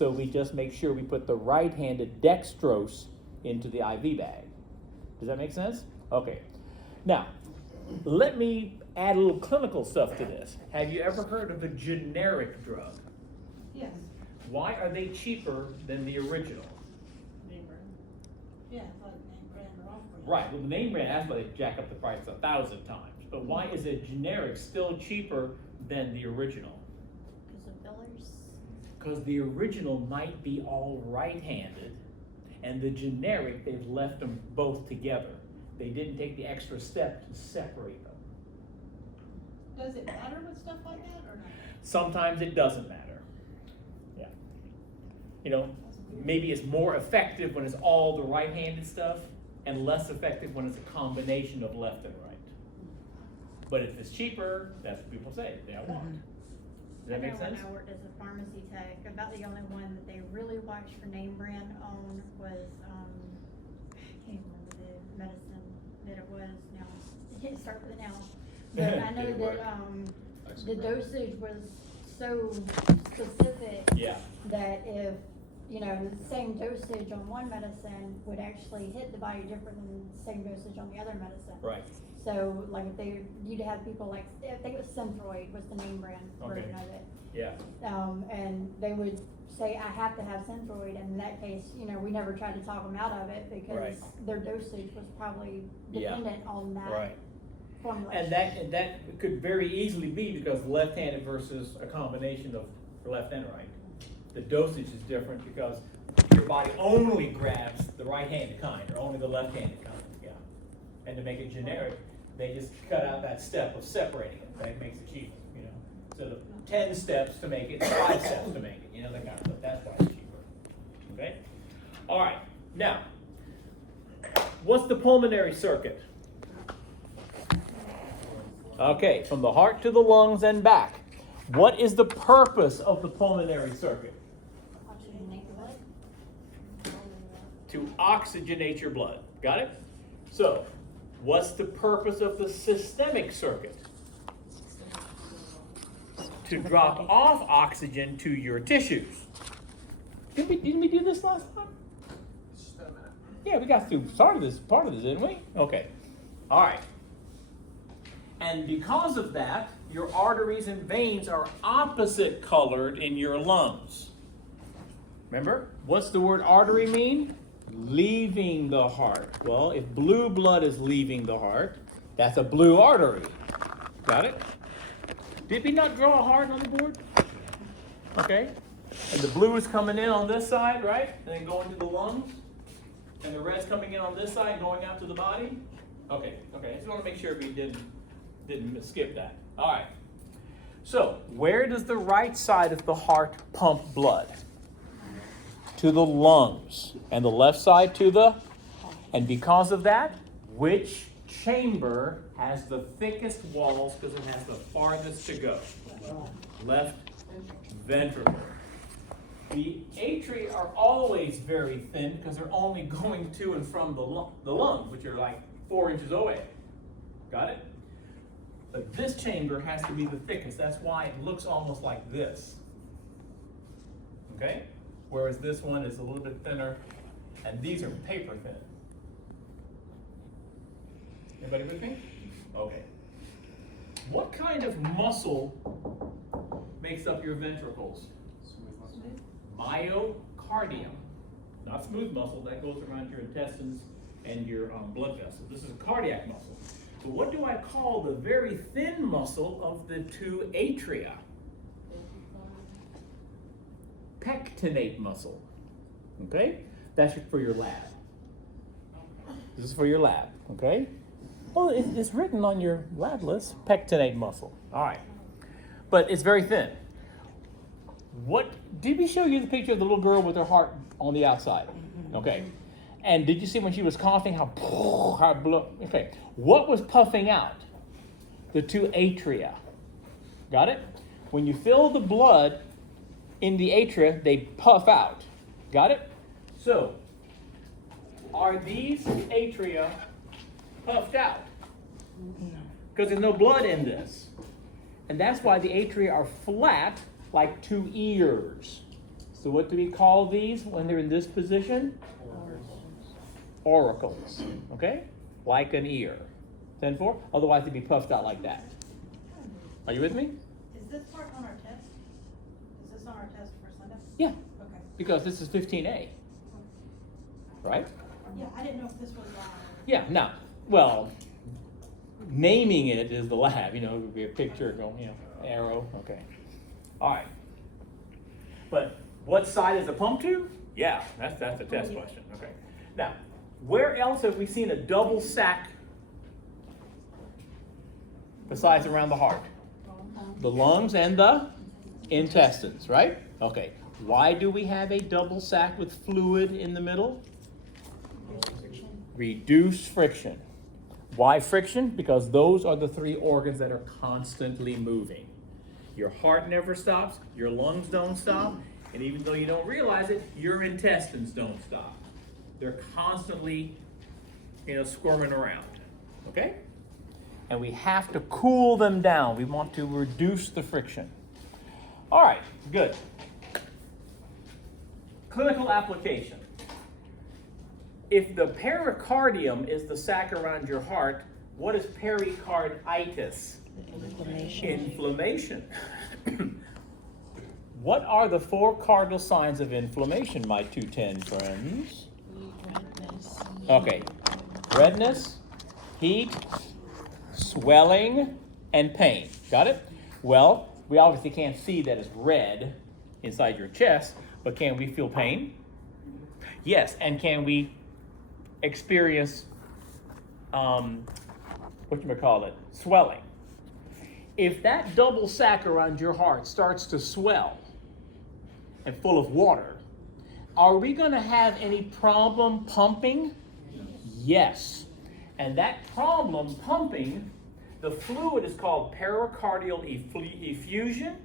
So we just make sure we put the right-handed dextrose into the IV bag. Does that make sense? Okay. Now, let me add a little clinical stuff to this. Have you ever heard of a generic drug? Yes. Why are they cheaper than the original? Name brand. Yeah, it's like name brand or off brand. Right, well, the name brand, that's why they jack up the price 1,000 times. But why is a generic still cheaper than the original? Because of fillers. Because the original might be all right-handed, and the generic, they've left them both together. They didn't take the extra step to separate them. Does it matter with stuff like that or not? Sometimes it doesn't matter. Yeah. You know, maybe it's more effective when it's all the right-handed stuff, and less effective when it's a combination of left and right. But if it's cheaper, that's what people say, they want. Does that make sense? When I worked as a pharmacy tech, about the only one that they really watched for name brand on was, I can't remember the medicine that it was now. It can't start with an L. But I know that, the dosage was so specific. Yeah. That if, you know, the same dosage on one medicine would actually hit the body different than the same dosage on the other medicine. Right. So, like, if you'd have people like, I think it was Synthroid was the name brand version of it. Yeah. And they would say, I have to have Synthroid, and in that case, you know, we never tried to talk them out of it because Right. their dosage was probably Yeah. dependent on that Right. formulation. And that could very easily be because left-handed versus a combination of left and right. The dosage is different because your body only grabs the right-handed kind or only the left-handed kind, yeah. And to make it generic, they just cut out that step of separating it, that makes it cheaper, you know. So the 10 steps to make it, 5 steps to make it, you know, that kind of stuff, that's why it's cheaper, okay? All right, now, what's the pulmonary circuit? Okay, from the heart to the lungs and back. What is the purpose of the pulmonary circuit? Oxygenate the blood. To oxygenate your blood. Got it? So, what's the purpose of the systemic circuit? To drop off oxygen to your tissues. Didn't we do this last time? Yeah, we got through part of this, didn't we? Okay. All right. And because of that, your arteries and veins are opposite colored in your lungs. Remember, what's the word artery mean? Leaving the heart. Well, if blue blood is leaving the heart, that's a blue artery. Got it? Did we not draw a heart on the board? Okay. And the blue is coming in on this side, right? And then going to the lungs. And the red's coming in on this side and going out to the body. Okay. I just want to make sure we didn't skip that. All right. So, where does the right side of the heart pump blood? To the lungs. And the left side to the... And because of that, which chamber has the thickest walls because it has the farthest to go? Left ventricle. The atria are always very thin because they're only going to and from the lungs, which are like 4 inches away. Got it? But this chamber has to be the thickest. That's why it looks almost like this. Okay? Whereas this one is a little bit thinner, and these are paper thin. Anybody with me? Okay. What kind of muscle makes up your ventricles? Myocardium. Not smooth muscle, that goes around your intestines and your blood vessels. This is a cardiac muscle. So what do I call the very thin muscle of the two atria? Pectinate muscle. Okay? That's for your lab. This is for your lab, okay? Well, it's written on your lab list, pectinate muscle. All right. But it's very thin. What, did we show you the picture of the little girl with her heart on the outside? Okay. And did you see when she was coughing how it blew? Okay. What was puffing out? The two atria. Got it? When you fill the blood in the atria, they puff out. Got it? So, are these atria puffed out? Because there's no blood in this. And that's why the atria are flat like two ears. So what do we call these when they're in this position? Auricles. Okay? Like an ear. 10-4? Otherwise they'd be puffed out like that. Are you with me? Is this part on our test? Is this on our test for Sunday? Yeah. Okay. Because this is 15A. Right? Yeah, I didn't know if this was on. Yeah, no. Well, naming it is the lab. You know, it would be a picture going, you know, arrow. Okay. All right. But what side is the pump to? Yeah, that's the test question. Okay. Now, where else have we seen a double sac besides around the heart? The lungs and the intestines, right? Okay. Why do we have a double sac with fluid in the middle? Reduce friction. Why friction? Because those are the three organs that are constantly moving. Your heart never stops, your lungs don't stop, and even though you don't realize it, your intestines don't stop. They're constantly, squirming around. Okay? And we have to cool them down. We want to reduce the friction. All right, good. Clinical application. If the pericardium is the sac around your heart, what is pericarditis? Inflammation. What are the 4 cardinal signs of inflammation, my 210 friends? Okay. Redness, heat, swelling, and pain. Got it? Well, we obviously can't see that it's red inside your chest, but can we feel pain? Yes, and can we experience swelling? If that double sac around your heart starts to swell and full of water, are we going to have any problem pumping? Yes. And that problem pumping, the fluid is called pericardial effusion,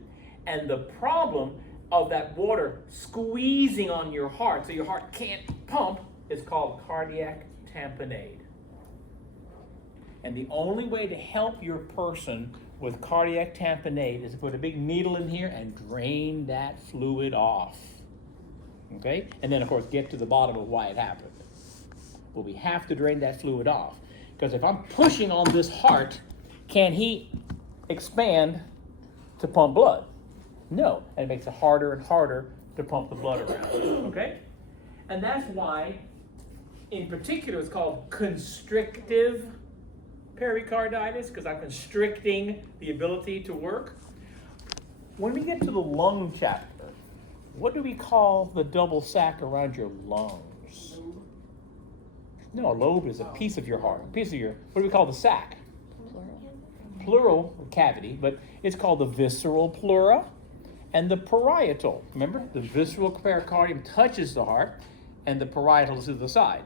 and the problem of that water squeezing on your heart so your heart can't pump is called cardiac tamponade. And the only way to help your person with cardiac tamponade is to put a big needle in here and drain that fluid off. Okay? And then, of course, get to the bottom of why it happened. But we have to drain that fluid off. Because if I'm pushing on this heart, can he expand to pump blood? No. And it makes it harder and harder to pump the blood around. Okay? And that's why, in particular, it's called constrictive pericarditis, because I'm constricting the ability to work. When we get to the lung chapter, what do we call the double sac around your lungs? No, a lobe is a piece of your heart, what do we call the sac? Pleural cavity, but it's called the visceral pleura and the parietal. Remember, the visceral pericardium touches the heart and the parietal is to the side.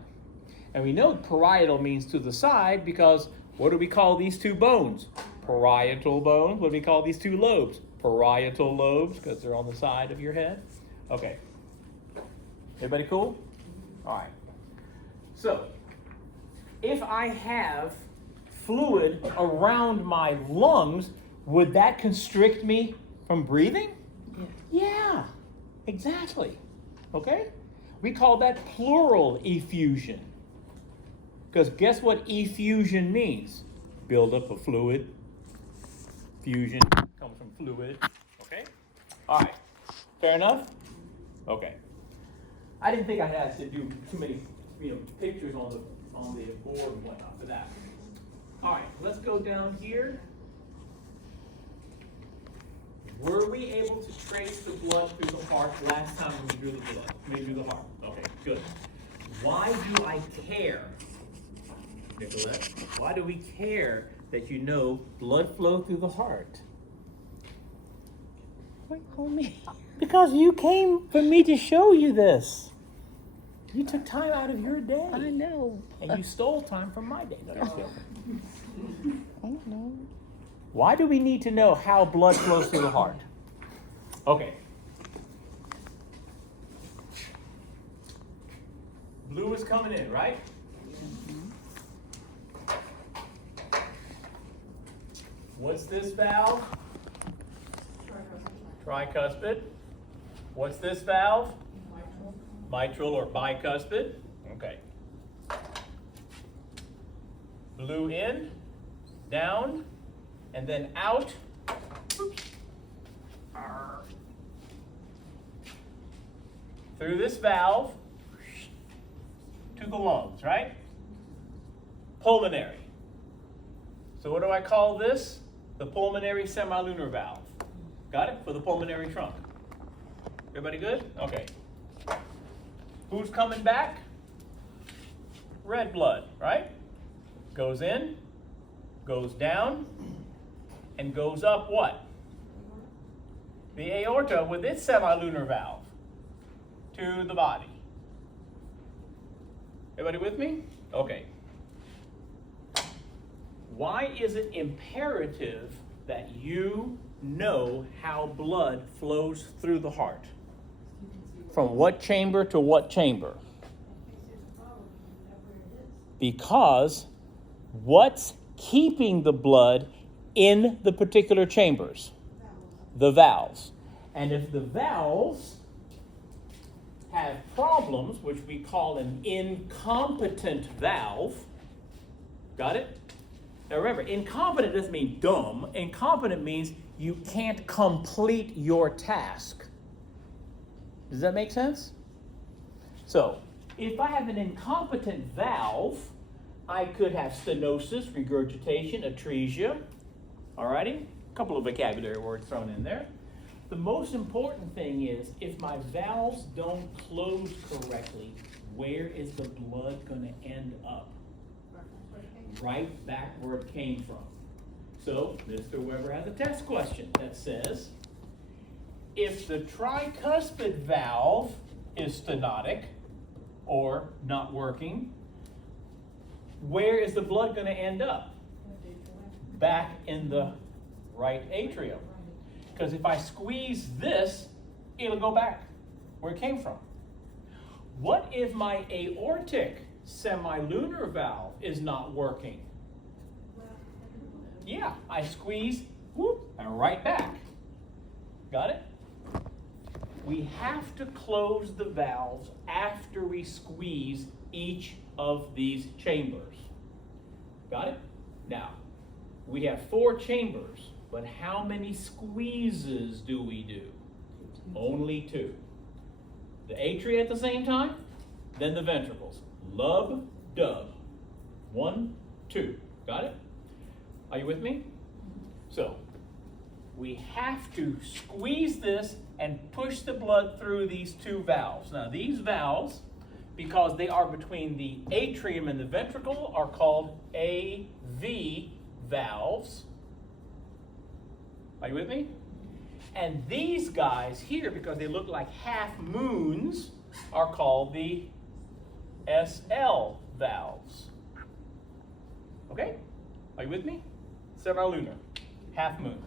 And we know parietal means to the side because what do we call these two bones? Parietal bones. What do we call these two lobes? Parietal lobes, because they're on the side of your head. Okay. Everybody cool? All right. So, if I have fluid around my lungs, would that constrict me from breathing? Yeah, exactly. Okay? We call that pleural effusion. Because guess what effusion means? Buildup of fluid. Fusion comes from fluid. Okay? All right. Fair enough? Okay. I didn't think I had to do too many, pictures on the board and whatnot for that. All right. Let's go down here. Were we able to trace the blood through the heart last time we drew the blood? We drew the heart. Okay. Good. Why do I care? Nicolette, why do we care that you know blood flow through the heart? Wait, hold me. Because you came for me to show you this. You took time out of your day. I know. And you stole time from my day. No, just kidding. I don't know. Why do we need to know how blood flows through the heart? Okay. Blue is coming in, right? What's this valve? Tricuspid. What's this valve? Mitral or bicuspid. Okay. Blue in, down, and then out. Oops. Arr. Through this valve to the lungs, right? Pulmonary. So what do I call this? The pulmonary semilunar valve. Got it? For the pulmonary trunk. Everybody good? Okay. Who's coming back? Red blood, right? Goes in, goes down, and goes up what? The aorta with its semilunar valve to the body. Everybody with me? Okay. Why is it imperative that you know how blood flows through the heart? From what chamber to what chamber? Because what's keeping the blood in the particular chambers? The valves. And if the valves have problems, which we call an incompetent valve, got it? Now remember, incompetent doesn't mean dumb. Incompetent means you can't complete your task. Does that make sense? So, if I have an incompetent valve, I could have stenosis, regurgitation, atresia. Alrighty? A couple of vocabulary words thrown in there. The most important thing is, if my valves don't close correctly, where is the blood going to end up? Right back where it came from. So, Mr. Weber has a test question that says, if the tricuspid valve is stenotic or not working, where is the blood going to end up? Back in the right atrium. Because if I squeeze this, it'll go back where it came from. What if my aortic semilunar valve is not working? Yeah, I squeeze, whoop, and right back. Got it? We have to close the valves after we squeeze each of these chambers. Got it? Now, we have 4 chambers, but how many squeezes do we do? Only 2. The atria at the same time, then the ventricles. Lub, dub. 1, 2. Got it? Are you with me? So, we have to squeeze this and push the blood through these 2 valves. Now, these valves, because they are between the atrium and the ventricle, are called AV valves. Are you with me? And these guys here, because they look like half moons, are called the SL valves. Okay? Are you with me? Semilunar, half moon.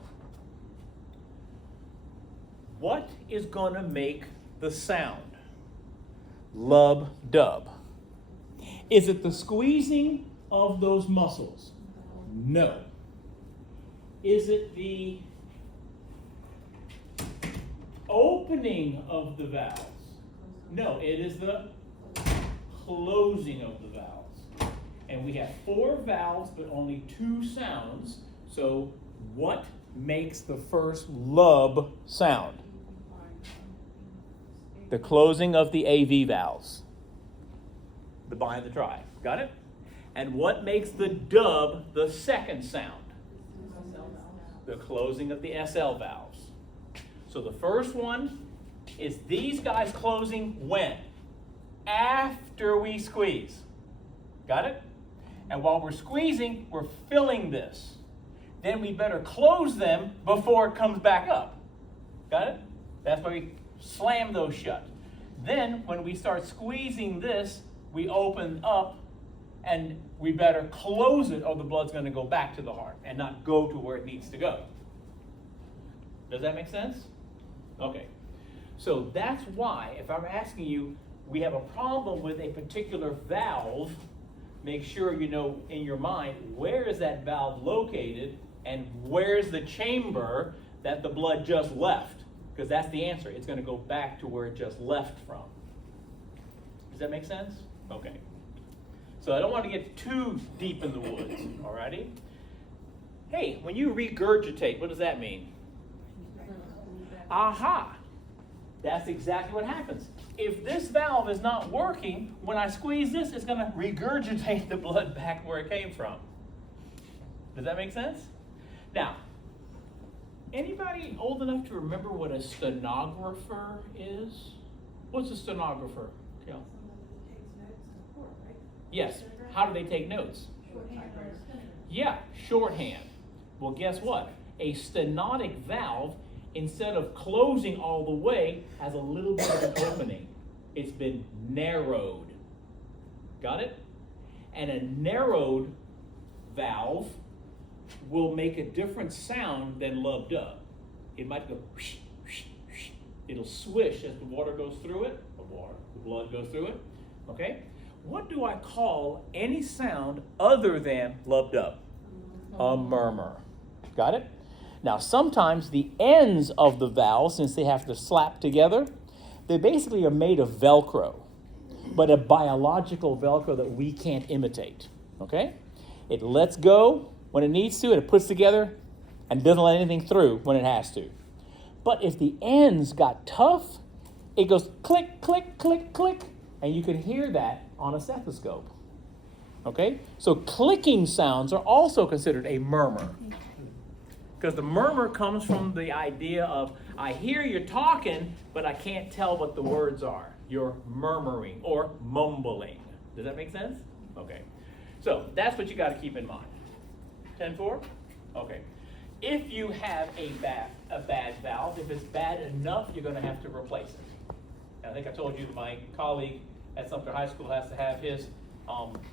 What is going to make the sound? Lub dub. Is it the squeezing of those muscles? No. Is it the opening of the valves? No, it is the closing of the valves. And we have 4 valves, but only 2 sounds. So what makes the first lub sound? The closing of the AV valves. The behind the tri. Got it? And what makes the dub the second sound? The closing of the SL valves. So the first one is these guys closing when? After we squeeze. Got it? And while we're squeezing, we're filling this. Then we better close them before it comes back up. Got it? That's why we slam those shut. Then when we start squeezing this, we open up and we better close it or the blood's going to go back to the heart and not go to where it needs to go. Does that make sense? Okay. So that's why, if I'm asking you, we have a problem with a particular valve, make sure you know in your mind where is that valve located and where's the chamber that the blood just left. Because that's the answer. It's going to go back to where it just left from. Does that make sense? Okay. So I don't want to get too deep in the woods, alrighty? Hey, when you regurgitate, what does that mean? Aha! That's exactly what happens. If this valve is not working, when I squeeze this, it's going to regurgitate the blood back where it came from. Does that make sense? Now, anybody old enough to remember what a stenographer is? What's a stenographer? Yeah. Yes. How do they take notes? Yeah, shorthand. Well, guess what? A stenotic valve, instead of closing all the way, has a little bit of an opening. It's been narrowed. Got it? And a narrowed valve will make a different sound than lubbed up. It might go whoosh, whoosh, whoosh. It'll swish as the water goes through it, the blood goes through it. Okay? What do I call any sound other than lubbed up? A murmur. Got it? Now, sometimes the ends of the valves, since they have to slap together, they basically are made of Velcro, but a biological Velcro that we can't imitate. Okay? It lets go when it needs to, and it puts together and doesn't let anything through when it has to. But if the ends got tough, it goes click, click, click, click, and you can hear that on a stethoscope. Okay? So clicking sounds are also considered a murmur. Because the murmur comes from the idea of, I hear you're talking, but I can't tell what the words are. You're murmuring or mumbling. Does that make sense? Okay. So that's what you got to keep in mind. 10-4? Okay. If you have a bad valve, if it's bad enough, you're going to have to replace it. And I think I told you that my colleague at Sumter High School has to have his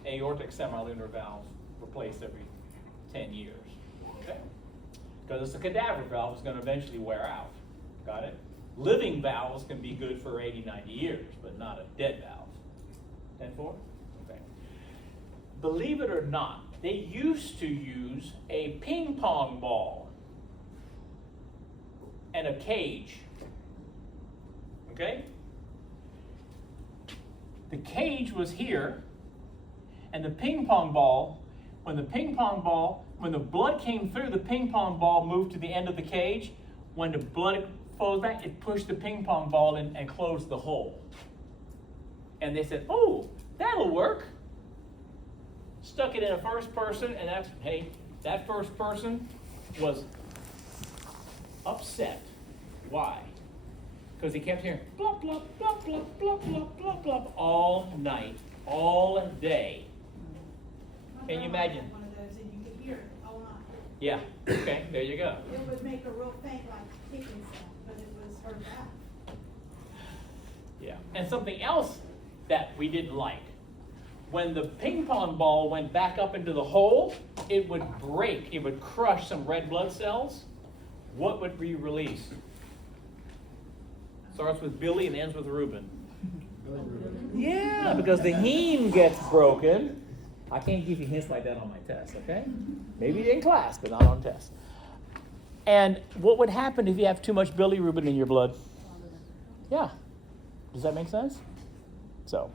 aortic semilunar valve replaced every 10 years. Okay? Because it's a cadaver valve, it's going to eventually wear out. Got it? Living valves can be good for 80, 90 years, but not a dead valve. 10-4? Okay. Believe it or not, they used to use a ping pong ball and a cage. Okay? The cage was here, and the ping pong ball, when the blood came through, the ping pong ball moved to the end of the cage. When the blood flows back, it pushed the ping pong ball in and closed the hole. And they said, oh, that'll work. Stuck it in a first person, and that first person was upset. Why? Because he kept hearing blop, blop, blop, blop, blop, blop, blop, blop all night, all day. Can you imagine? One of those, and you could hear it all night. Yeah, okay, there you go. It would make a real faint, like ticking sound, but it was her back. Yeah, and something else that we didn't like. When the ping pong ball went back up into the hole, it would break, it would crush some red blood cells. What would we release? Starts with Billy and ends with Reuben. Yeah, because the heme gets broken. I can't give you hints like that on my test, okay? Maybe in class, but not on test. And what would happen if you have too much bilirubin in your blood? Yeah. Does that make sense? So,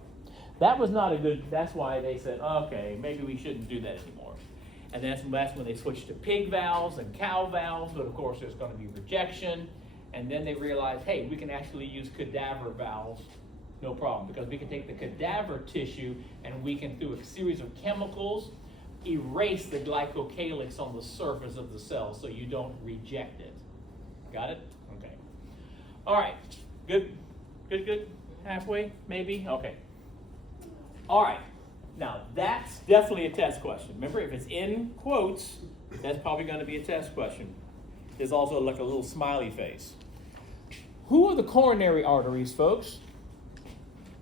that was not a good, that's why they said, okay, maybe we shouldn't do that anymore. And that's when they switched to pig valves and cow valves, but of course there's going to be rejection. And then they realized, hey, we can actually use cadaver valves, no problem, because we can take the cadaver tissue and we can, through a series of chemicals, erase the glycocalyx on the surface of the cell so you don't reject it. Got it? Okay. All right. Good? Good? Halfway, maybe? Okay. All right. Now, that's definitely a test question. Remember, if it's in quotes, that's probably going to be a test question. There's also like a little smiley face. Who are the coronary arteries, folks?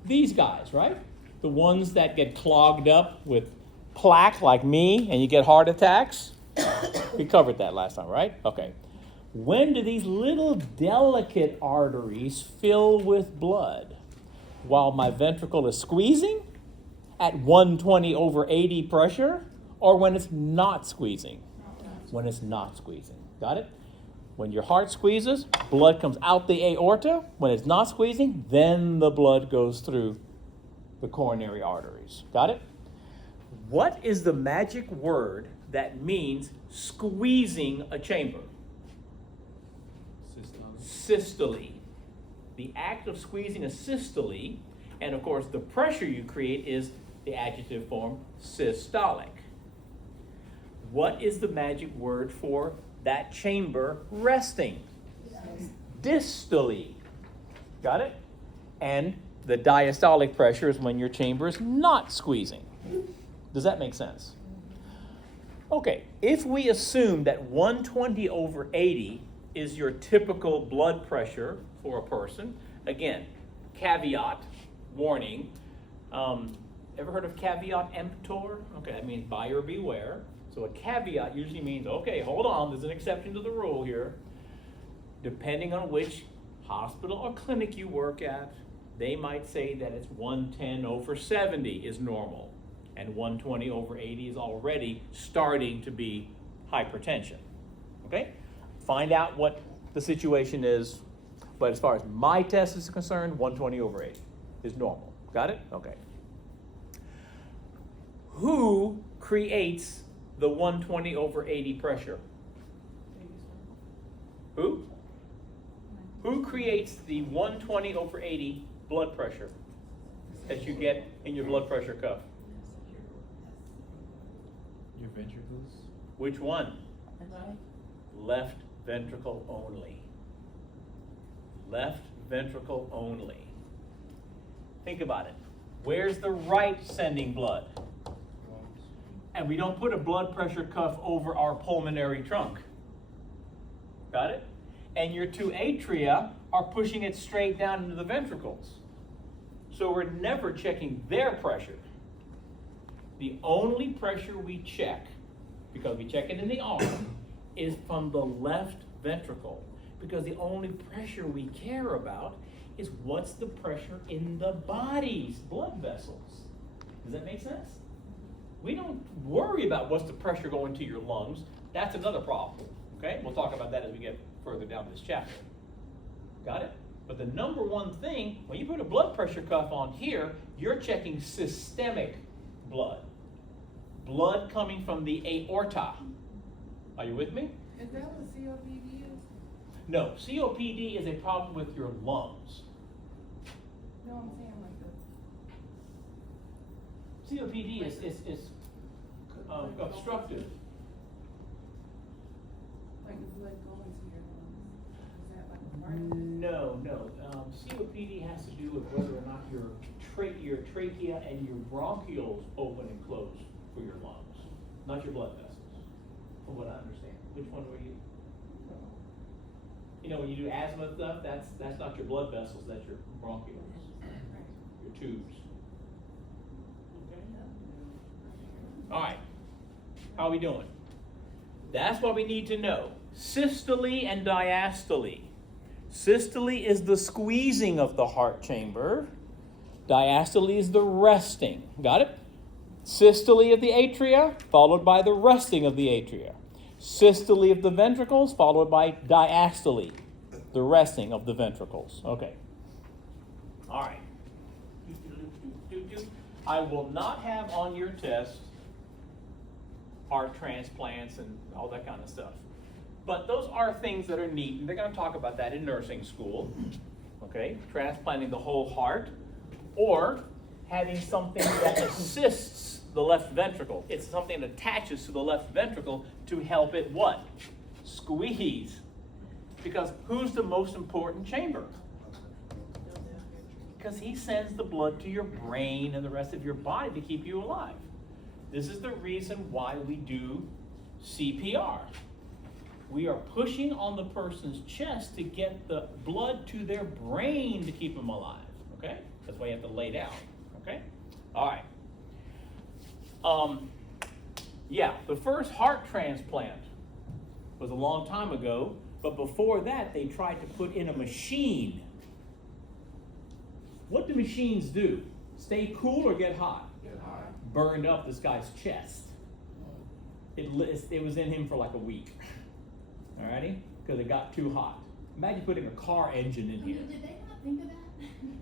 These guys, right? The ones that get clogged up with plaque like me and you get heart attacks. We covered that last time, right? Okay. When do these little delicate arteries fill with blood? While my ventricle is squeezing at 120/80 pressure, or when it's not squeezing? When it's not squeezing. Got it? When your heart squeezes, blood comes out the aorta. When it's not squeezing, then the blood goes through the coronary arteries. Got it? What is the magic word that means squeezing a chamber? Systole. The act of squeezing a systole, and of course the pressure you create is the adjective form systolic. What is the magic word for that chamber resting? Dystole. Got it? And the diastolic pressure is when your chamber is not squeezing. Does that make sense? Okay, if we assume that 120/80 is your typical blood pressure for a person, again, caveat, warning. Ever heard of caveat emptor? Okay, that means buyer beware. So a caveat usually means, okay, hold on, there's an exception to the rule here. Depending on which hospital or clinic you work at, they might say that it's 110/70 is normal, and 120/80 is already starting to be hypertension. Okay? Find out what the situation is, but as far as my test is concerned, 120/80 is normal. Got it? Okay. Who creates the 120/80 pressure? Who? Who creates the 120/80 blood pressure that you get in your blood pressure cuff? Your ventricles? Which one? Left ventricle only. Left ventricle only. Think about it. Where's the right sending blood? And we don't put a blood pressure cuff over our pulmonary trunk. Got it? And your two atria are pushing it straight down into the ventricles. So we're never checking their pressure. The only pressure we check, because we check it in the arm, is from the left ventricle. Because the only pressure we care about is what's the pressure in the body's blood vessels. Does that make sense? We don't worry about what's the pressure going to your lungs. That's another problem. Okay? We'll talk about that as we get further down this chapter. Got it? But the number one thing, when you put a blood pressure cuff on here, you're checking systemic blood. Blood coming from the aorta. Are you with me? Is that what COPD is? No, COPD is a problem with your lungs. No, I'm saying like the. COPD is obstructive. Like the blood going to your lungs. Is that like a part of it? No. COPD has to do with whether or not your trachea and your bronchioles open and close for your lungs, not your blood vessels, from what I understand. Which one were you? You know, when you do asthma stuff, that's not your blood vessels, that's your bronchioles, your tubes. Okay. All right. How are we doing? That's what we need to know. Systole and diastole. Systole is the squeezing of the heart chamber. Diastole is the resting. Got it? Systole of the atria, followed by the resting of the atria. Systole of the ventricles, followed by diastole, the resting of the ventricles. Okay. All right. I will not have on your test heart transplants and all that kind of stuff. But those are things that are neat, and they're going to talk about that in nursing school. Okay? Transplanting the whole heart, or having something that assists the left ventricle. It's something that attaches to the left ventricle to help it what? Squeeze. Because who's the most important chamber? Because he sends the blood to your brain and the rest of your body to keep you alive. This is the reason why we do CPR. We are pushing on the person's chest to get the blood to their brain to keep them alive. Okay? That's why you have to lay down. Okay? All right. The first heart transplant was a long time ago, but before that, they tried to put in a machine. What do machines do? Stay cool or get hot? Get high. Burned up this guy's chest. It was in him for like a week. Alrighty? because it got too hot. Imagine putting a car engine in here. Did they not think of that?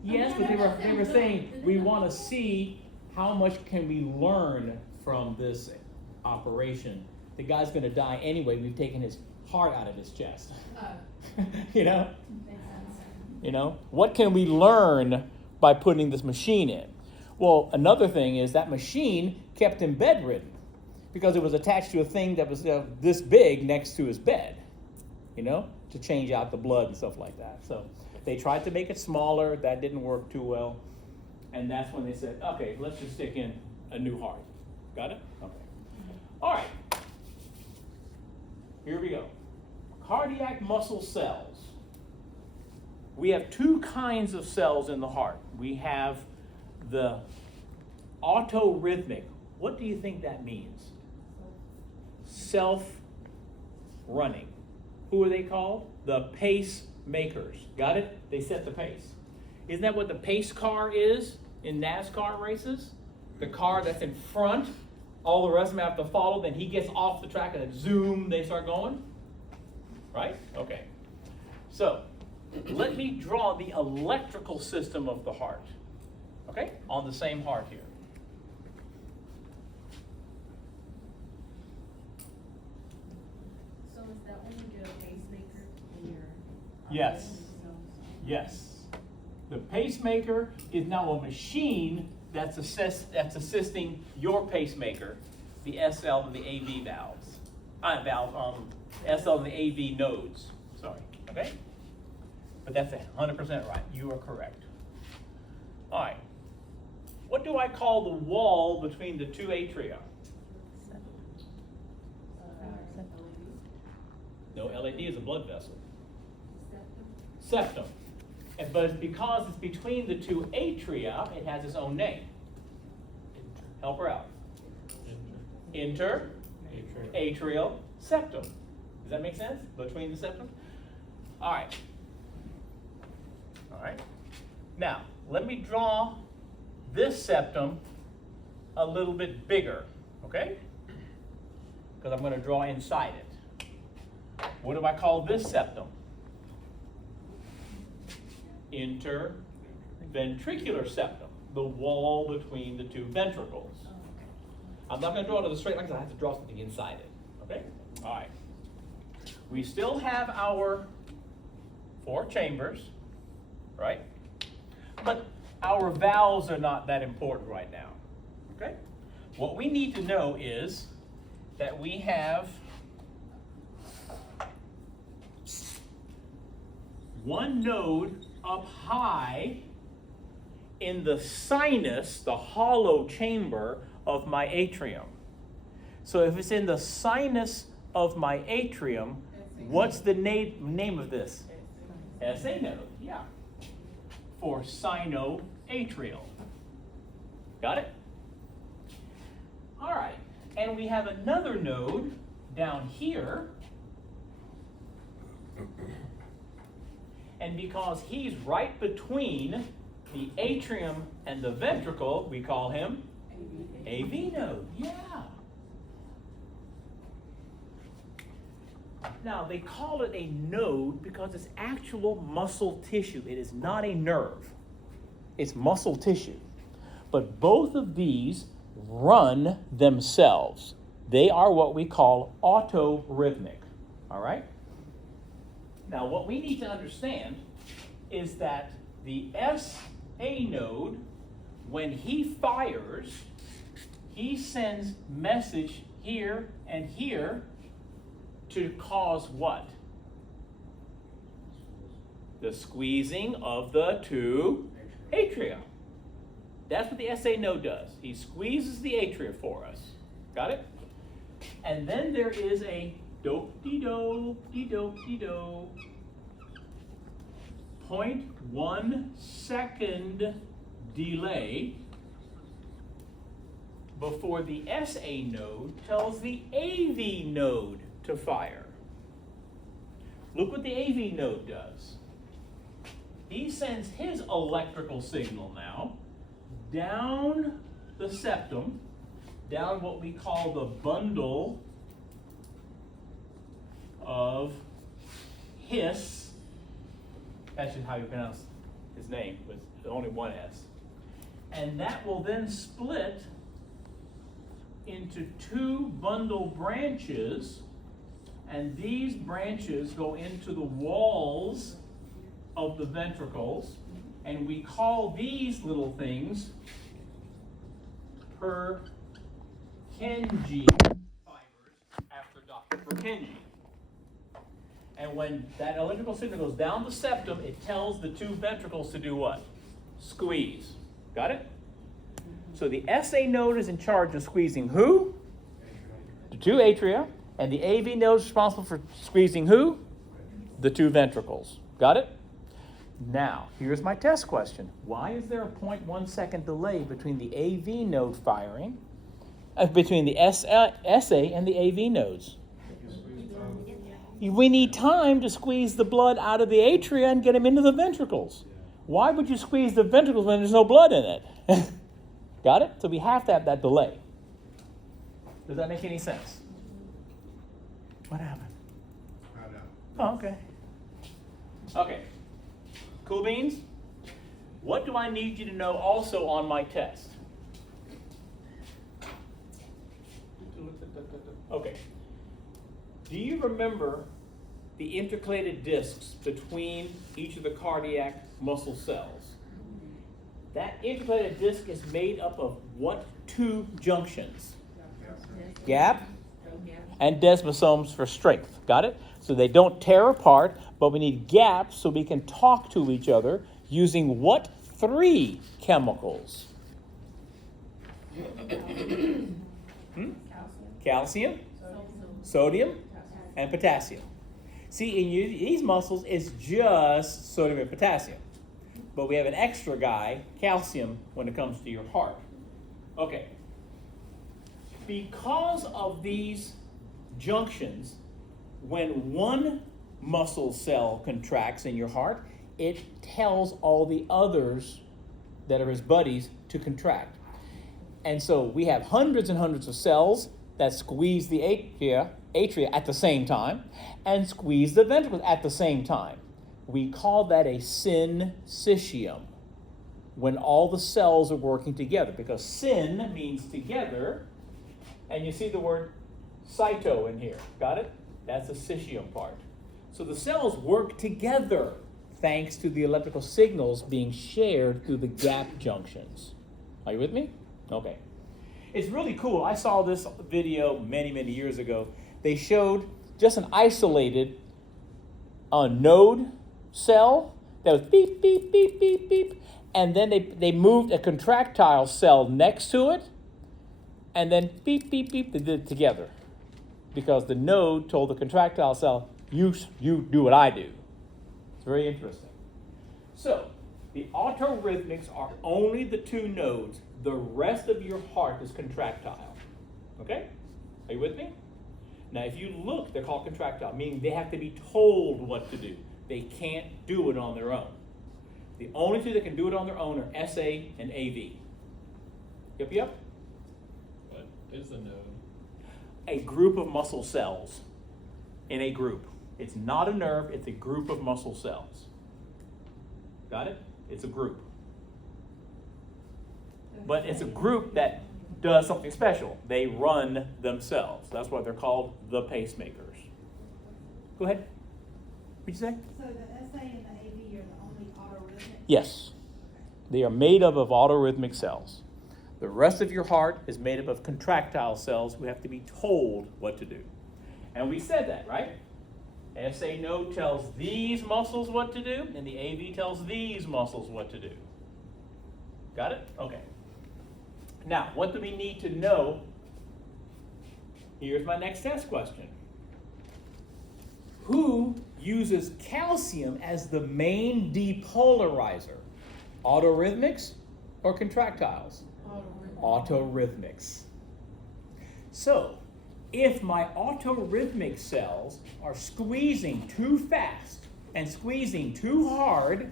Yes, but they were saying we want to see how much can we learn from this operation. The guy's going to die anyway. We've taken his heart out of his chest. You know? Makes sense. You know, what can we learn by putting this machine in? Well, another thing is that machine kept him bedridden because it was attached to a thing that was this big next to his bed, you know, to change out the blood and stuff like that. So they tried to make it smaller. That didn't work too well. And that's when they said, okay, let's just stick in a new heart. Got it? Okay. All right. Here we go. Cardiac muscle cells. We have two kinds of cells in the heart. We have the autorhythmic. What do you think that means? Self-running. Who are they called? The pacemakers. Got it? They set the pace. Isn't that what the pace car is in NASCAR races? The car that's in front, all the rest of them have to follow, then he gets off the track and then zoom, they start going? Right? Okay. So, let me draw the electrical system of the heart. Okay? On the same heart here. So is that when you do a pacemaker in your? Yes. Yes. The pacemaker is now a machine that's assisting your pacemaker, the SL and the AV valves. SL and the AV nodes. Sorry. Okay? But that's 100% right. You are correct. All right. What do I call the wall between the two atria? No, LAD is a blood vessel. Septum. But because it's between the two atria, it has its own name. Help her out. Atrial septum. Does that make sense? Between the septum? All right. All right. Now, let me draw this septum a little bit bigger, okay? Because I'm going to draw inside it. What do I call this septum? Interventricular septum, the wall between the two ventricles. I'm not going to draw it as a straight line because I have to draw something inside it. Okay? All right. We still have our 4 chambers, right? But our valves are not that important right now. Okay? What we need to know is that we have one node up high in the sinus, the hollow chamber of my atrium. So if it's in the sinus of my atrium, what's the name of this? SA node, yeah. For sinoatrial. Got it? All right, and we have another node down here. And because he's right between the atrium and the ventricle, we call him AV node. Yeah. Now, they call it a node because it's actual muscle tissue. It is not a nerve. It's muscle tissue. But both of these run themselves. They are what we call autorhythmic. All right? Now, what we need to understand is that the SA node, when he fires, he sends message here and here to cause what? The squeezing of the two atria. That's what the SA node does. He squeezes the atria for us. Got it? And then there is a dope-de-do, 0.1 second delay before the SA node tells the AV node to fire. Look what the AV node does. He sends his electrical signal now down the septum, down what we call the bundle of His, that's just how you pronounce his name, with only one S. And that will then split into two bundle branches, and these branches go into the walls of the ventricles, and we call these little things Purkinje fibers after Dr. Purkinje. And when that electrical signal goes down the septum, it tells the two ventricles to do what? Squeeze. Got it? So the SA node is in charge of squeezing who? The two atria. And the AV node is responsible for squeezing who? The two ventricles. Got it? Now, here's my test question. Why is there a 0.1 second delay between the AV node firing, between the SA and the AV nodes? We need time to squeeze the blood out of the atria and get them into the ventricles. Why would you squeeze the ventricles when there's no blood in it? Got it? So we have to have that delay. Does that make any sense? What happened? Oh, okay. Okay. Cool beans? What do I need you to know also on my test? Okay. Do you remember the intercalated discs between each of the cardiac muscle cells? That intercalated disc is made up of what two junctions? Gap and desmosomes for strength. Got it? So they don't tear apart, but we need gaps so we can talk to each other using what three chemicals? Calcium, sodium, and potassium. See, in these muscles, it's just sodium and potassium. But we have an extra guy, calcium, when it comes to your heart. Okay. Because of these junctions, when one muscle cell contracts in your heart, it tells all the others that are his buddies to contract. And so we have hundreds and hundreds of cells that squeeze the atria at the same time and squeeze the ventricles at the same time. We call that a syncytium, when all the cells are working together, because syn means together, and you see the word cyto in here. Got it? That's the cytium part. So the cells work together thanks to the electrical signals being shared through the gap junctions. Are you with me? Okay. It's really cool. I saw this video many, many years ago. They showed just an isolated node cell that was beep, beep, beep, beep, beep. And then they moved a contractile cell next to it, and then beep, beep, beep, they did it together. Because the node told the contractile cell, you do what I do. It's very interesting. So, the autorhythmics are only the two nodes. The rest of your heart is contractile. Okay? Are you with me? Now, if you look, they're called contractile, meaning they have to be told what to do. They can't do it on their own. The only two that can do it on their own are SA and AV. Yep? What is a node? A group of muscle cells in a group. It's not a nerve, it's a group of muscle cells. Got it? It's a group. But it's a group that does something special. They run themselves. That's why they're called the pacemakers. Go ahead. What'd you say? So the SA and the AV are the only autorhythmic? Yes. They are made up of autorhythmic cells. The rest of your heart is made up of contractile cells who have to be told what to do. And we said that, right? SA node tells these muscles what to do, and the AV tells these muscles what to do. Got it? Okay. Now, what do we need to know? Here's my next test question. Who uses calcium as the main depolarizer? Autorhythmics or contractiles? Autorhythmics. So, if my autorhythmic cells are squeezing too fast and squeezing too hard,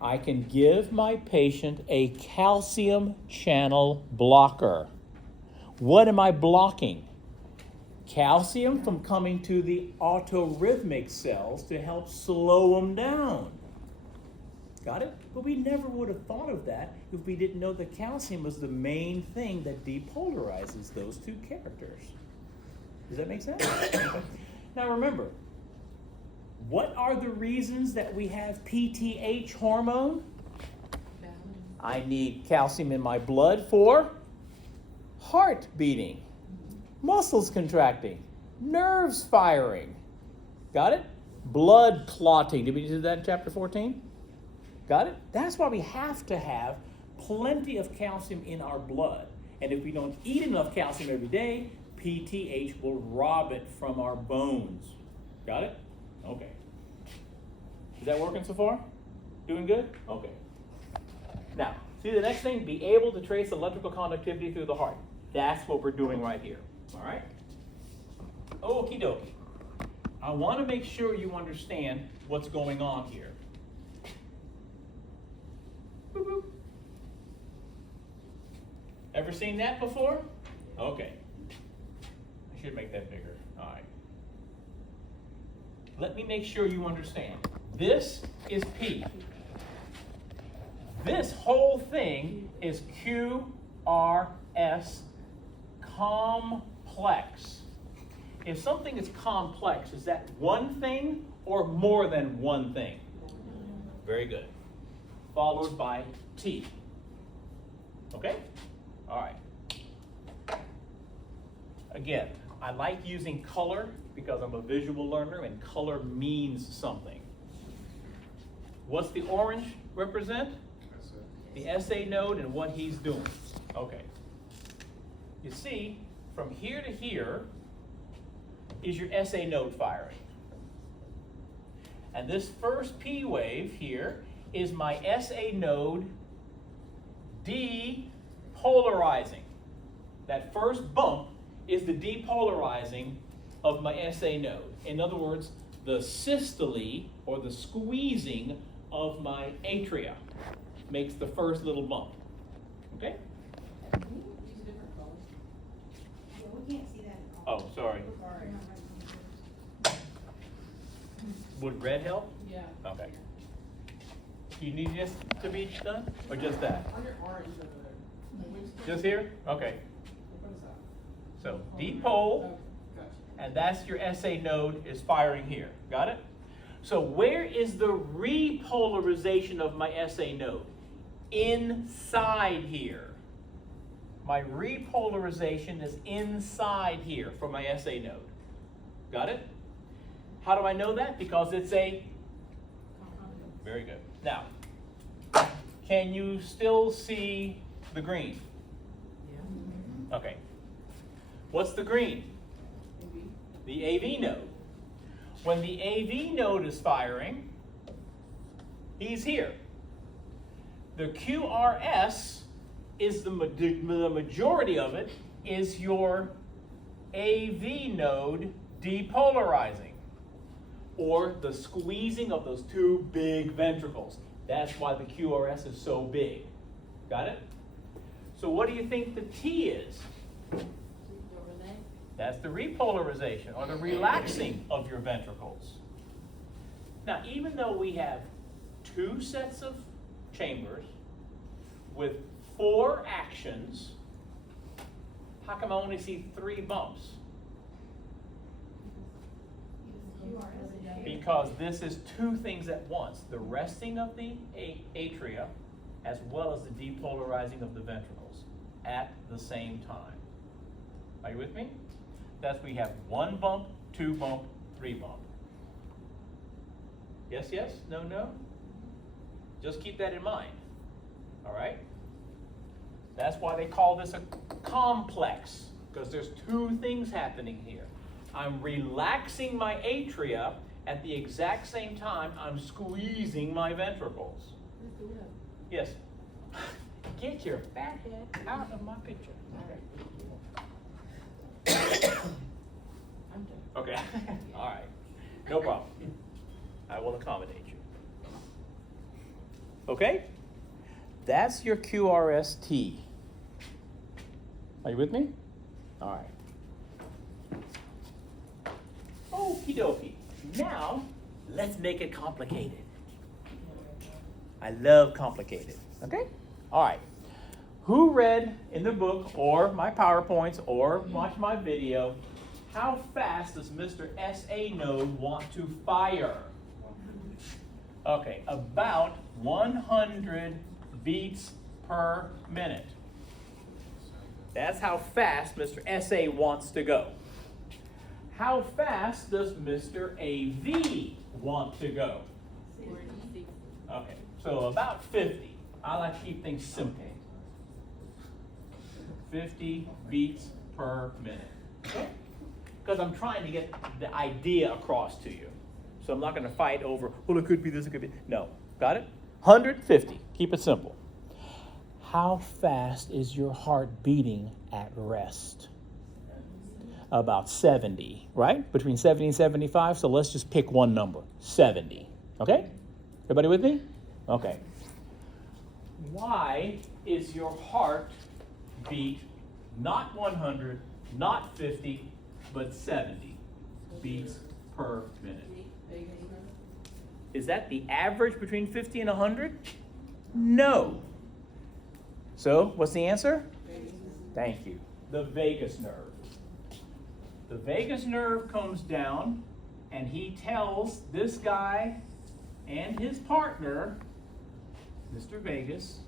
I can give my patient a calcium channel blocker. What am I blocking? calcium from coming to the autorhythmic cells to help slow them down. Got it? But we never would have thought of that if we didn't know that calcium was the main thing that depolarizes those two characters. Does that make sense? Now remember, what are the reasons that we have PTH hormone? I need calcium in my blood for heart beating, muscles contracting, nerves firing. Got it? Blood clotting. Did we do that in chapter 14? Got it? That's why we have to have plenty of calcium in our blood. And if we don't eat enough calcium every day, PTH will rob it from our bones. Got it? Okay. Is that working so far? Doing good? Okay. Now, see the next thing? Be able to trace electrical conductivity through the heart. That's what we're doing right here. All right? Okie dokie. I want to make sure you understand what's going on here. Boop, boop. Ever seen that before? Okay. I should make that bigger. All right. Let me make sure you understand. This is P. This whole thing is QRS complex. If something is complex, is that one thing or more than one thing? Very good. Followed by T. Okay? All right. Again, I like using color because I'm a visual learner and color means something. What's the orange represent? The SA node and what he's doing. Okay. You see, from here to here is your SA node firing. And this first P wave here is my SA node depolarizing. That first bump is the depolarizing of my SA node. In other words, the systole or the squeezing of my atria makes the first little bump. Okay? Can you use a different color? Yeah, we can't see that at all. Oh, sorry. Sorry. Would red help? Yeah. Okay. Do you need this to be done or just that? On your orange over there. Which- Just here? Okay. What is that? So Oh, depole, gotcha. and that's your SA node is firing here. Got it? So where is the repolarization of my SA node? Inside here. My repolarization is inside here for my SA node. Got it? How do I know that? Because it's a... Very good. Now, can you still see the green? Yeah. Okay. What's the green? Maybe. The AV node. When the AV node is firing, he's here. The QRS is the majority of it is your AV node depolarizing, or the squeezing of those two big ventricles. That's why the QRS is so big. Got it? So what do you think the T is? That's the repolarization or the relaxing of your ventricles. Now, even though we have two sets of chambers with 4 actions, how come I only see 3 bumps? Because this is 2 things at once, the resting of the atria as well as the depolarizing of the ventricles at the same time. Are you with me? That's we have 1 bump, 2 bump, 3 bump. Yes, yes? No, no? Just keep that in mind. All right? That's why they call this a complex, because there's 2 things happening here. I'm relaxing my atria at the exact same time I'm squeezing my ventricles. Yes. Get your fat head out of my picture. I'm done. Okay. All right. No problem. I will accommodate you. Okay? That's your QRST. Are you with me? All right. Okie dokie. Now, let's make it complicated. I love complicated. Okay? All right. Who read in the book or my PowerPoints or watched my video, how fast does Mr. S.A. Node want to fire? Okay, about 100 beats per minute. That's how fast Mr. S.A. wants to go. How fast does Mr. A.V. want to go? Okay, so about 50. I like to keep things simple. 50 beats per minute. Because I'm trying to get the idea across to you. So I'm not going to fight over, well, it could be this, it could be. No. Got it? 150. Keep it simple. How fast is your heart beating at rest? About 70, right? Between 70 and 75. So let's just pick one number. 70. Okay? Everybody with me? Okay. Why is your heart beat not 100, not 50, but 70 beats per minute? Is that the average between 50 and 100? No. So, what's the answer? Thank you. The vagus nerve. The vagus nerve comes down and he tells this guy and his partner, Mr. Vagus,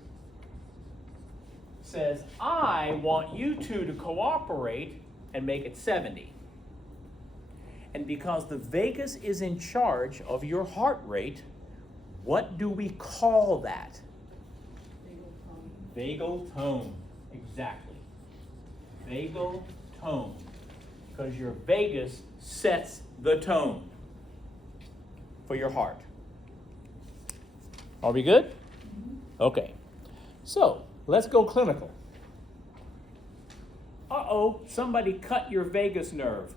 says, I want you two to cooperate and make it 70. And because the vagus is in charge of your heart rate, what do we call that? Vagal tone. Exactly. Vagal tone. Because your vagus sets the tone for your heart. Are we good? Okay. So, let's go clinical. Uh-oh, somebody cut your vagus nerve.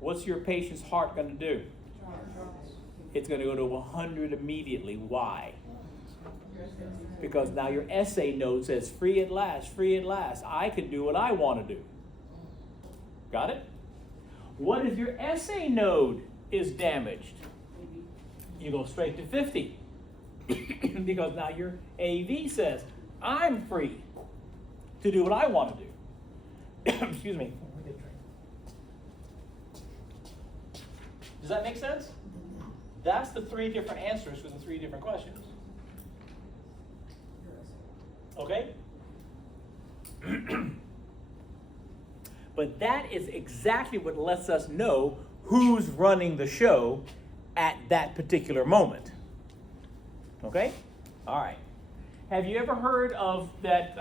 What's your patient's heart going to do? It's going to go to 100 immediately. Why? Because now your SA node says, free at last, free at last. I can do what I want to do. Got it? What if your SA node is damaged? You go straight to 50. Because now your AV says, I'm free to do what I want to do. Excuse me. Does that make sense? That's the three different answers for the three different questions. Okay? But that is exactly what lets us know who's running the show at that particular moment. Okay? All right. Have you ever heard of that,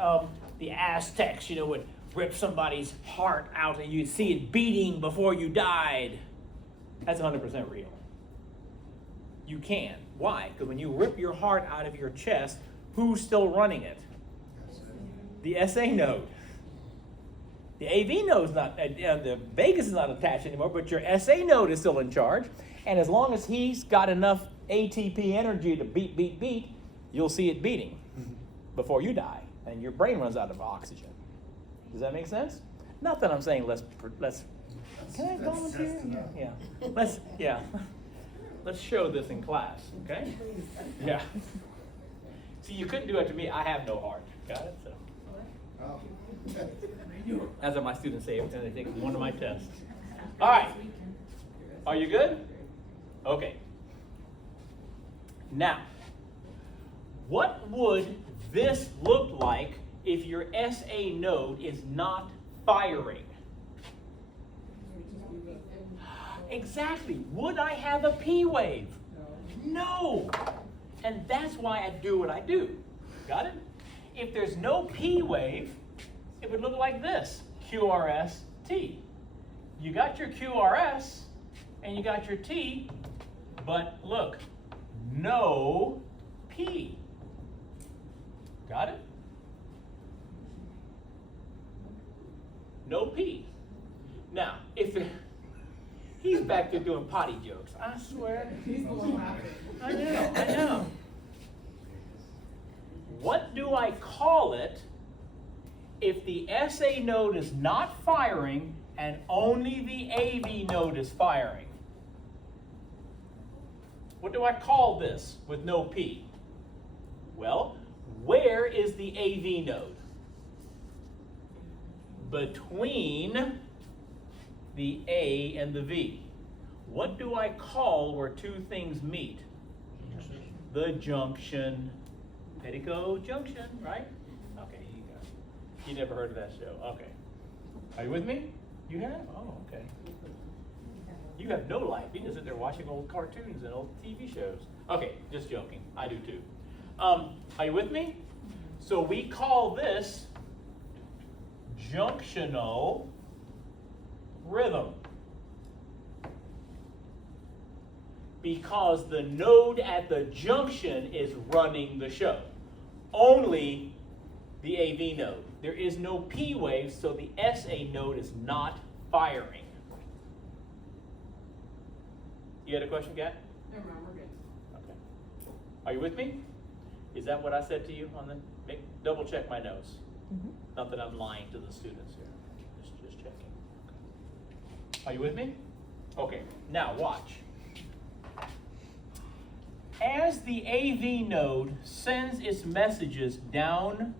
the Aztecs, would rip somebody's heart out and you'd see it beating before you died? That's 100% real. You can. Why? Because when you rip your heart out of your chest, who's still running it? The SA node. The AV node is not, the vagus is not attached anymore, but your SA node is still in charge. And as long as he's got enough ATP energy to beat, you'll see it beating before you die, and your brain runs out of oxygen. Does that make sense? Not that I'm saying let's. Can I volunteer? Yeah. Let's show this in class, okay? Yeah. See, you couldn't do it to me. I have no heart. Got it? So. That's what my students say every time they take one of my tests. All right. Are you good? Okay. Now, what would this look like if your SA node is not firing? Exactly. Would I have a P wave? No. And that's why I do what I do. Got it? If there's no P wave, it would look like this, QRS-T. You got your QRS and you got your T, but look, no P. Got it? No P. Now, he's back there doing potty jokes. I swear. I know. What do I call it if the SA node is not firing and only the AV node is firing? What do I call this with no P? Well, where is the AV node? Between the A and the V. What do I call where two things meet? The junction. Petticoat Junction, right? Okay, you got it. You never heard of that show. Okay. Are you with me? You have? Oh, okay. You have no life. You just sit there watching old cartoons and old TV shows. Okay, just joking. I do too. Are you with me? So we call this junctional rhythm. Because the node at the junction is running the show. Only the AV node. There is no P wave, so the SA node is not firing. You had a question, Kat? Never mind, we're good. Okay. Are you with me? Is that what I said to you on the? Double check my notes. Not that I'm lying to the students here. Just checking. Okay. Are you with me? Okay. Now watch. As the AV node sends its messages down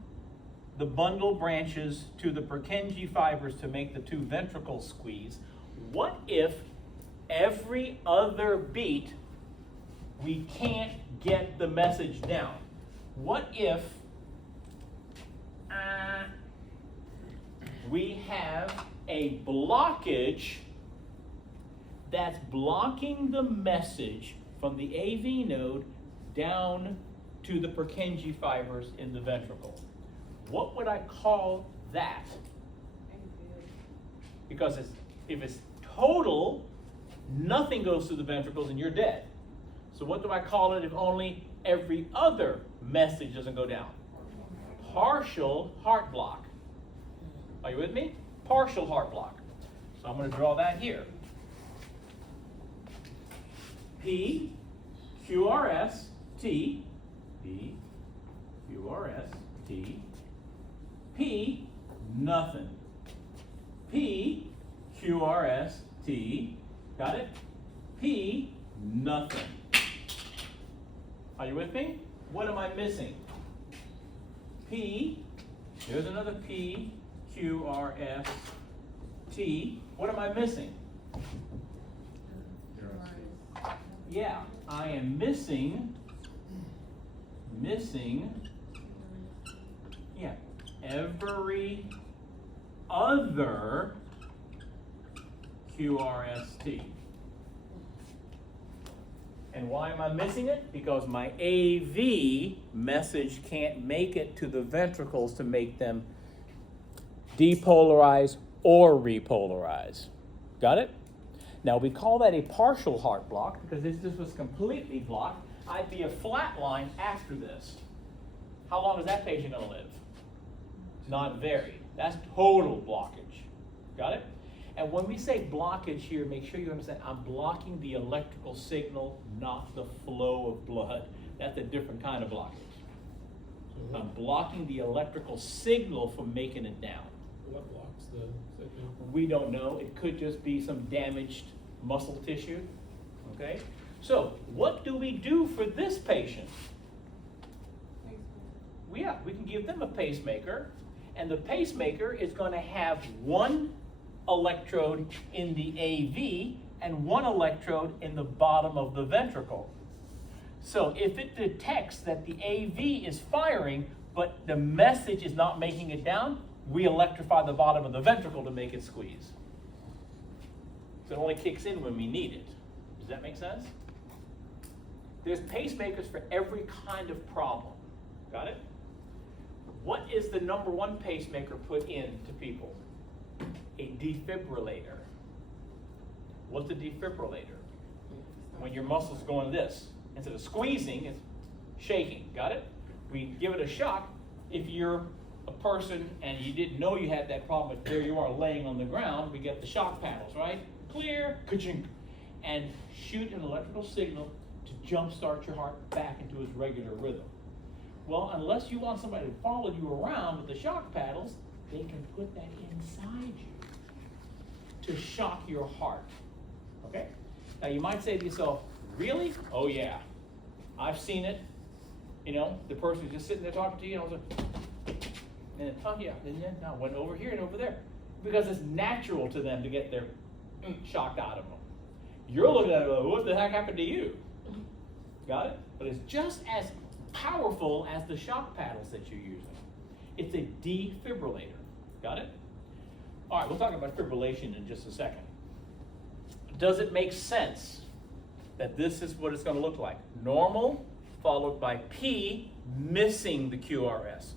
the bundle branches to the Purkinje fibers to make the two ventricles squeeze, what if every other beat we can't get the message down? What if we have a blockage that's blocking the message from the AV node down to the Purkinje fibers in the ventricle? What would I call that? Because if it's total, nothing goes through the ventricles and you're dead. So what do I call it if only every other message doesn't go down? Partial heart block. Are you with me? Partial heart block. So I'm going to draw that here. P, QRS, T, P, QRS, T, P, nothing. P, QRS, T, got it? P, nothing. Are you with me? What am I missing? P, there's another P, QRS, T. What am I missing? Yeah, I am missing, yeah, every other QRST. And why am I missing it? Because my AV message can't make it to the ventricles to make them depolarize or repolarize. Got it? Now we call that a partial heart block because if this was completely blocked, I'd be a flat line after this. How long is that patient going to live? Not very. That's total blockage. Got it? And when we say blockage here, make sure you understand I'm blocking the electrical signal, not the flow of blood. That's a different kind of blockage. I'm blocking the electrical signal from making it down. What blocks the signal? We don't know. It could just be some damaged muscle tissue. Okay? So, what do we do for this patient? Yeah, we can give them a pacemaker, and the pacemaker is going to have one electrode in the AV and one electrode in the bottom of the ventricle. So if it detects that the AV is firing, but the message is not making it down, we electrify the bottom of the ventricle to make it squeeze. So it only kicks in when we need it. Does that make sense? There's pacemakers for every kind of problem. Got it? What is the number one pacemaker put in to people? A defibrillator. What's a defibrillator? When your muscles go in this. Instead of squeezing, it's shaking. Got it? We give it a shock. If you're a person and you didn't know you had that problem, but there you are laying on the ground, we get the shock paddles, right? Clear, ka-chink, and shoot an electrical signal to jumpstart your heart back into its regular rhythm. Well, unless you want somebody to follow you around with the shock paddles, they can put that inside you to shock your heart. Okay? Now you might say to yourself, really? Oh yeah, I've seen it. You know, the person's just sitting there talking to you, and all of a sudden, and oh yeah, and then I went over here and over there, because it's natural to them to get their shocked out of them. You're looking at it like, what the heck happened to you? Got it? But it's just as powerful as the shock paddles that you're using. It's a defibrillator. Got it? All right, we'll talk about fibrillation in just a second. Does it make sense that this is what it's going to look like? Normal followed by P missing the QRS.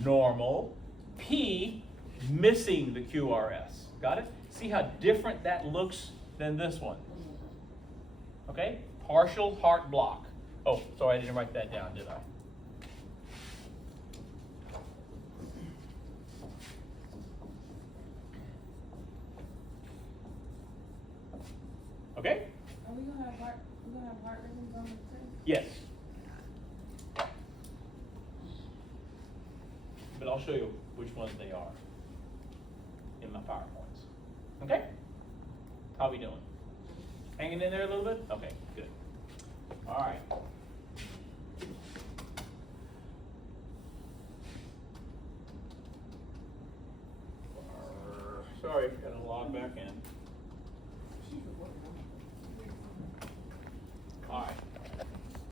Normal, P missing the QRS. Got it? See how different that looks than this one? Okay? Partial heart block. Oh, sorry, I didn't write that down, did I? Okay? Are we gonna have heart rhythms on the test? Yes. But I'll show you which ones they are in my PowerPoints. Okay? How are we doing? Hanging in there a little bit? Okay, good. All right. Sorry, gotta log back in. All right.